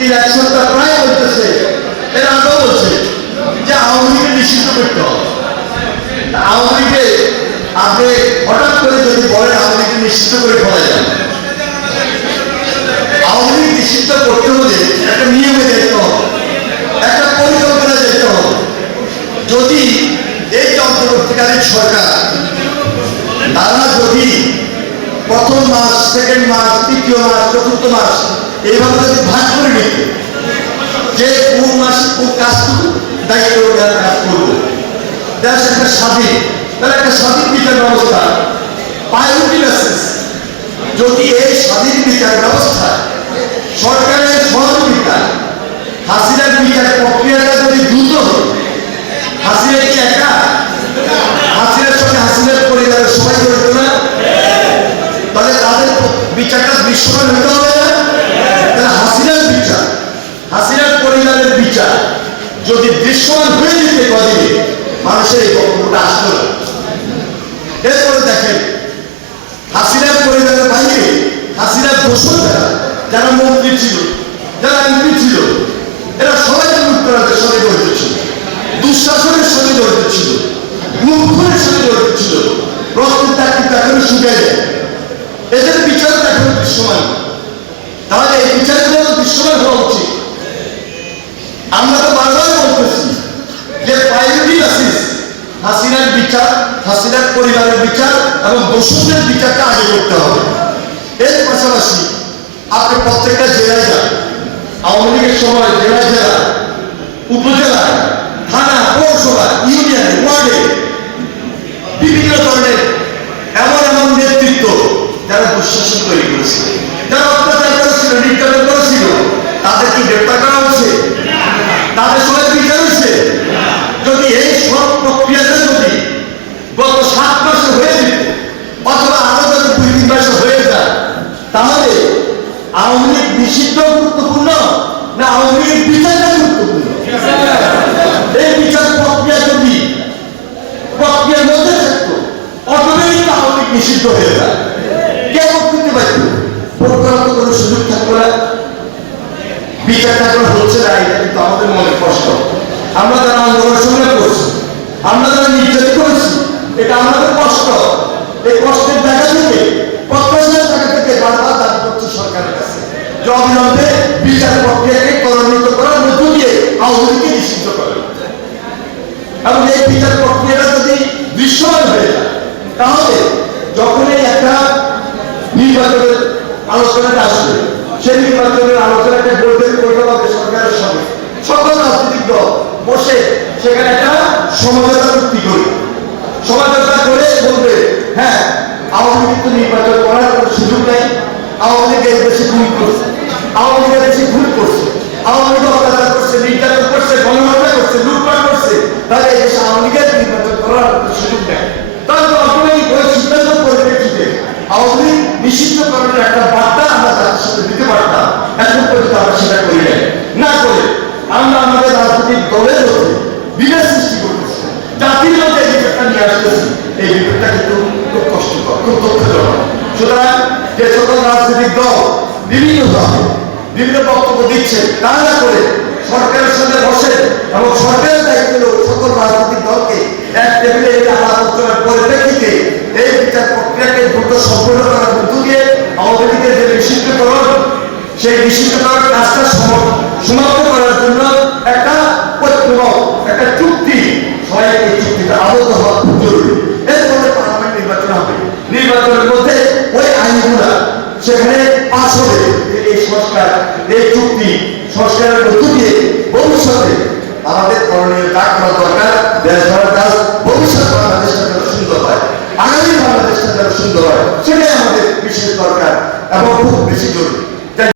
দিন এক সপ্তাহ প্রায় বলতেছে, এর আগেও বলছে যে আওয়ামী লীগকে নিষিদ্ধ করতে হবে। আওয়ামী লীগে আপনি হঠাৎ করে যদি বলেন আওয়ামী লীগকে নিষিদ্ধ করে ফেলা যায়, আওয়ামী লীগ নিষিদ্ধ করতে হলে একটা নিয়মে যেতে হবে, একটা পরিকল্পনা যেতে হবে। যদি এই অন্তর্বর্তীকালীন সরকার তারা যদি প্রথম মাস সেকেন্ড মাস তৃতীয় মাস, চতুর্থ মাস এইভাবে যদি ভাগ করে নিত যে কোন মাসে কোন কাজ করব দেশ একটা স্বাধীন, তাহলে একটা স্বাধীন বিচার ব্যবস্থা। যদি এই স্বাধীন বিচার ব্যবস্থা সরকারের সহযোগিতা হাসিনার বিচার প্রক্রিয়াটা যদি দ্রুত হয়, হাসিনা কি একা? হাসিনার সঙ্গে হাসিনার পরিবারের সবাই জড়িত না? তাহলে তাদের বিচারটা দৃশ্যমান হতে হবে না তাহলে হাসিনার বিচার হাসিনার পরিবারের বিচার যদি দৃশ্যমান হয়ে যেতে কদিনে মানুষের এই বক্তব্যটা আসতো এরপরে দেখেন, হাসিনার পরিবারের বাইরে, হাসিনার দোষর যারা যারা মন্ত্রী ছিল, যারা এমপি ছিল, এরা সবাই উত্তরাদের সঙ্গে জড়িত ছিল। দুঃশাসনের সঙ্গে জড়িত ছিল মুখের সঙ্গে জড়িত ছিল। রক্তের চাকরি চাকরি শুকিয়ে যায়। এদের বিচার এখন দৃশ্যমান। তাহলে এই বিচারগুলো দৃশ্যমান হওয়া উচিত আমরা তো বারবার বলতেছি যে প্রায়োরিটি বেসিস হাসিনার বিচার, হাসিনার পরিবারের বিচার এবং দোষীদের বিচারটা আগে করতে হবে। এর পাশাপাশি আপনি প্রত্যেকটা জেলায় যান। আওয়ামী লীগের সময় জেলায় জেলা উপজেলায়, থানা পৌরসভা ইউনিয়ন, ওয়ার্ডে, বিভিন্ন ধরনের এমন এমন নেতৃত্ব যারা দুঃশাসন তৈরি করেছিল। যারা অত্যাচার করেছিল, নির্যাতন করেছিল তাদের কি গ্রেপ্তার করা হচ্ছে তাদের সবাই বিচার হচ্ছে যদি এই সব প্রক্রিয়াটা যদি গত সাত মাসে হয়ে যেত অথবা আরও যদি দুই তিন মাসে হয়ে যায় তাহলে আওয়ামী লীগ নিষিদ্ধ গুরুত্বপূর্ণ না আওয়ামী লীগ বিচারটা গুরুত্বপূর্ণ। এই বিচার প্রক্রিয়া যদি, প্রক্রিয়ার মধ্যে থাকতো অটোমেটিক আওয়ামী লীগ নিষিদ্ধ হয়ে যায়। কে করতে পারত? ভোট কোনো সুযোগ থাকতো না। বিচারটা এখন হচ্ছে না, এটা কিন্তু আমাদের মনে কষ্ট। আমরা যারা আন্দোলন সংগ্রাম করছি, আমরা যারা নির্যাতিত করেছি এটা আমাদের কষ্ট। অবিলম্বে বিচার প্রক্রিয়াকে ত্বরান্বিত করার মধ্য দিয়ে আওয়ামী নিষিদ্ধ করে এবং এই বিচার প্রক্রিয়াটা যদি দৃশ্যমান হয়ে যায়, তাহলে যখনই একটা নির্বাচনের আলোচনাটা আসবে, সেই নির্বাচনের আলোচনাটা বলবেন হবে সরকারের সঙ্গে। সকল রাজনৈতিক দল বসে সেখানে একটা সমঝোতা চুক্তি করি। সমঝোতা করে বলবে হ্যাঁ আওয়ামী লীগ তো নির্বাচন করার কোনো সুযোগ নেই। আওয়ামী লীগ এই দেশে করছে আওয়ামী লীগের দেশে ভুল করছে। আওয়ামী লীগ অত্যাচার করছে, নির্যাতন করছে গণহত্যা করছে, লুটপাট করছে। তাহলে এই আওয়ামী লীগের নির্বাচন করার সুযোগ নেই। তাহলে অটোমেটিক ওই সিদ্ধান্ত পরিপ্রেক্ষিতে আওয়ামী লীগ নিষিদ্ধ করার একটা বার্তা আমরা তাদের সাথে দিতে পারতাম। এখন পর্যন্ত আমরা সেটা করি নাই। না করে আমরা আমাদের রাজনৈতিক দলের মধ্যে বিভেদ সৃষ্টি করতেছি। জাতির মধ্যে এই বিভেদটা নিয়ে আসতেছি। এই বিভেদটা কিন্তু খুব কষ্টকর, খুব দুঃখজনক। সুতরাং যে সকল রাজনৈতিক দল বিভিন্নভাবে বিভিন্ন বক্তব্য দিচ্ছে তা না করে সরকারের সঙ্গে বসে এবং সরকারের দায়িত্ব সকল রাজনৈতিক দলকে এক টেবিলে আলাপ আলোচনার পরিপ্রেক্ষিতে এই বিচার প্রক্রিয়াকে দ্রুত সম্পূর্ণ করার মধ্য দিয়ে আওয়ামী লীগের যে নিষিদ্ধকরণ সেই নিষিদ্ধকরণ কাজটা সমাপ্ত করার জন্য একটা ঐক্যমত একটা চুক্তি, সবাই এই চুক্তিতে আবদ্ধ হওয়া খুব জরুরি। এরপরে পার্লামেন্ট নির্বাচন হবে। নির্বাচনের মধ্যে ওই আইনগুলা সেখানে পাশ হবে। এই চুক্তি সংস্কারের মধ্য দিয়ে ভবিষ্যতে আমাদের